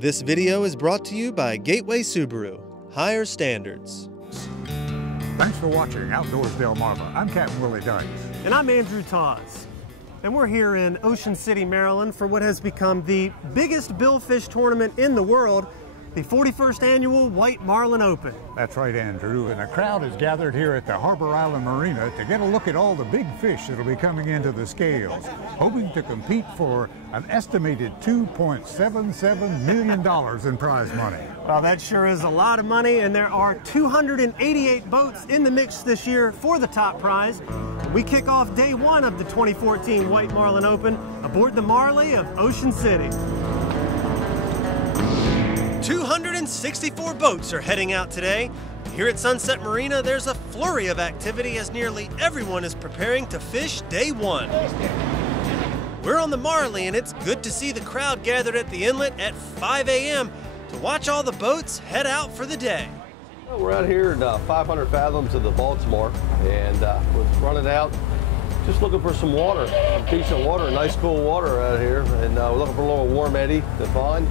This video is brought to you by Gateway Subaru. Higher standards. Thanks for watching Outdoors Delmarva. I'm Captain Willie Dykes. And I'm Andrew Toz. And we're here in Ocean City, Maryland for what has become the biggest billfish tournament in the world, the 41st annual White Marlin Open. That's right, Andrew. And a crowd is gathered here at the Harbor Island Marina to get a look at all the big fish that'll be coming into the scales, hoping to compete for an estimated $2.77 million in prize money. Well, that sure is a lot of money, and there are 288 boats in the mix this year for the top prize. We kick off day one of the 2014 White Marlin Open aboard the Marley of Ocean City. 264 boats are heading out today. Here at Sunset Marina, there's a flurry of activity as nearly everyone is preparing to fish day one. We're on the Marley, and it's good to see the crowd gathered at the inlet at 5 a.m. to watch all the boats head out for the day. We're out here at 500 fathoms of the Baltimore, and we're running out just looking for some water, some decent water, nice cool water out here, and we're looking for a little warm eddy to find.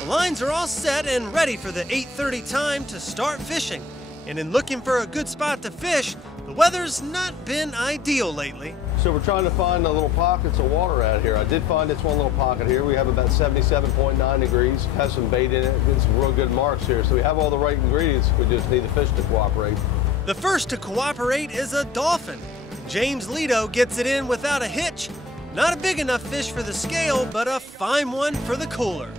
The lines are all set and ready for the 8:30 time to start fishing. And in looking for a good spot to fish, the weather's not been ideal lately. So we're trying to find the little pockets of water out here. I did find this one little pocket here. We have about 77.9 degrees, has some bait in it, getting some real good marks here. So we have all the right ingredients, we just need the fish to cooperate. The first to cooperate is a dolphin. James Lido gets it in without a hitch. Not a big enough fish for the scale, but a fine one for the cooler.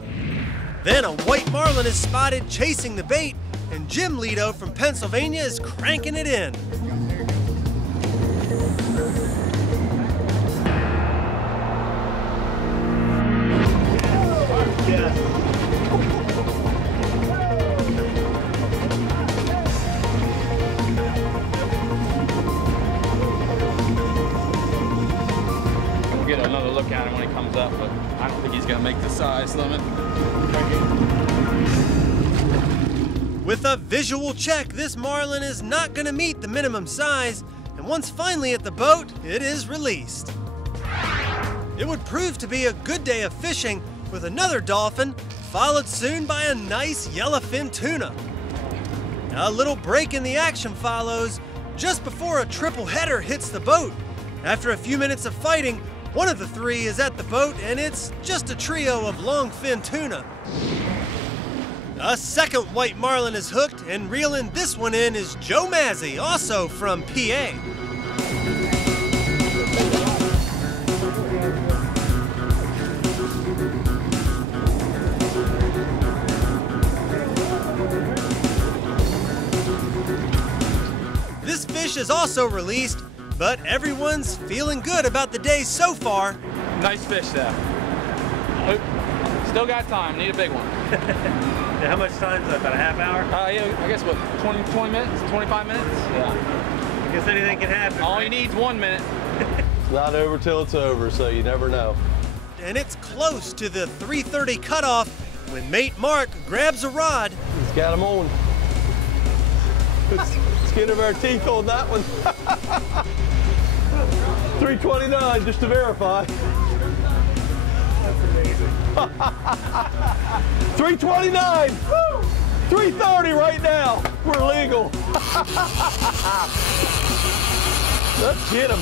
Then a white marlin is spotted chasing the bait, and Jim Lido from Pennsylvania is cranking it in. We'll get another look at him when he comes up, but I don't think he's going to make the size limit. With a visual check, this marlin is not going to meet the minimum size, and once finally at the boat, it is released. It would prove to be a good day of fishing with another dolphin, followed soon by a nice yellowfin tuna. A little break in the action follows just before a triple header hits the boat. After a few minutes of fighting, one of the three is at the boat, and it's just a trio of longfin tuna. A second white marlin is hooked, and reeling this one in is Joe Mazzy, also from PA. This fish is also released, but everyone's feeling good about the day so far. Nice fish though. Still got time, need a big one. How much time is that, about a half hour? Yeah, I guess what, 20 minutes, 25 minutes? Yeah. I guess anything can happen. All you need's 1 minute. It's not over till it's over, so you never know. And it's close to the 3:30 cutoff when mate Mark grabs a rod. He's got him on. Skin of our teeth on that one. 329 just to verify. That's amazing. 329. 330 right now. We're legal. Let's get him.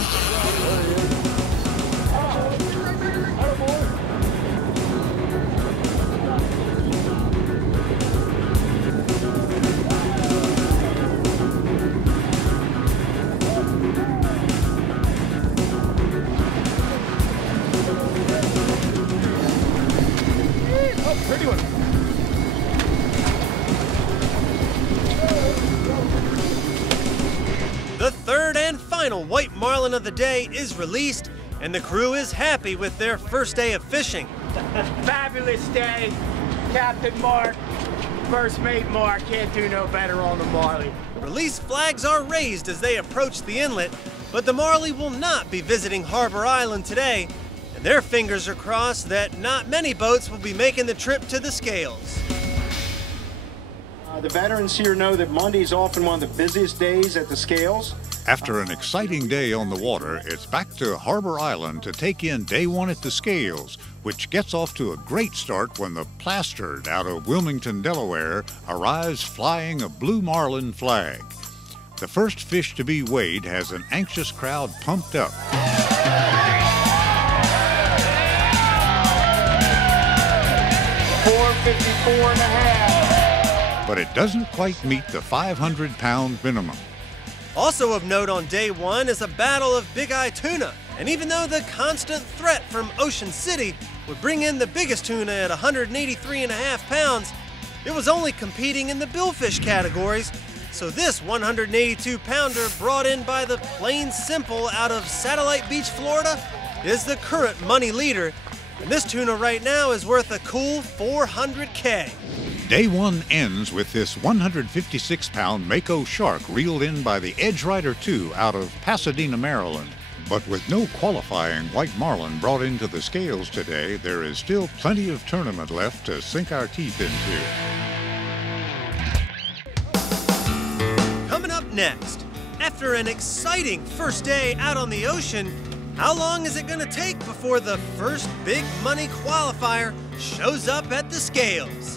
Pretty one. The third and final white marlin of the day is released, and the crew is happy with their first day of fishing. Fabulous day. Captain Mark, first mate Mark, can't do no better on the Marley. Release flags are raised as they approach the inlet, but the Marley will not be visiting Harbor Island today, and their fingers are crossed that not many boats will be making the trip to the scales. The veterans here know that Monday is often one of the busiest days at the scales. After an exciting day on the water, it's back to Harbor Island to take in day one at the scales, which gets off to a great start when the Plastered out of Wilmington, Delaware, arrives flying a blue marlin flag. The first fish to be weighed has an anxious crowd pumped up. 454.5. But it doesn't quite meet the 500-pound minimum. Also of note on day one is a battle of big eye tuna. And even though the constant threat from Ocean City would bring in the biggest tuna at 183.5 pounds, it was only competing in the billfish categories. So this 182-pounder brought in by the Plain Simple out of Satellite Beach, Florida, is the current money leader. And this tuna right now is worth a cool $400K. Day one ends with this 156-pound Mako shark reeled in by the Edge Rider 2 out of Pasadena, Maryland. But with no qualifying white marlin brought into the scales today, there is still plenty of tournament left to sink our teeth into. Coming up next, after an exciting first day out on the ocean, how long is it going to take before the first big money qualifier shows up at the scales?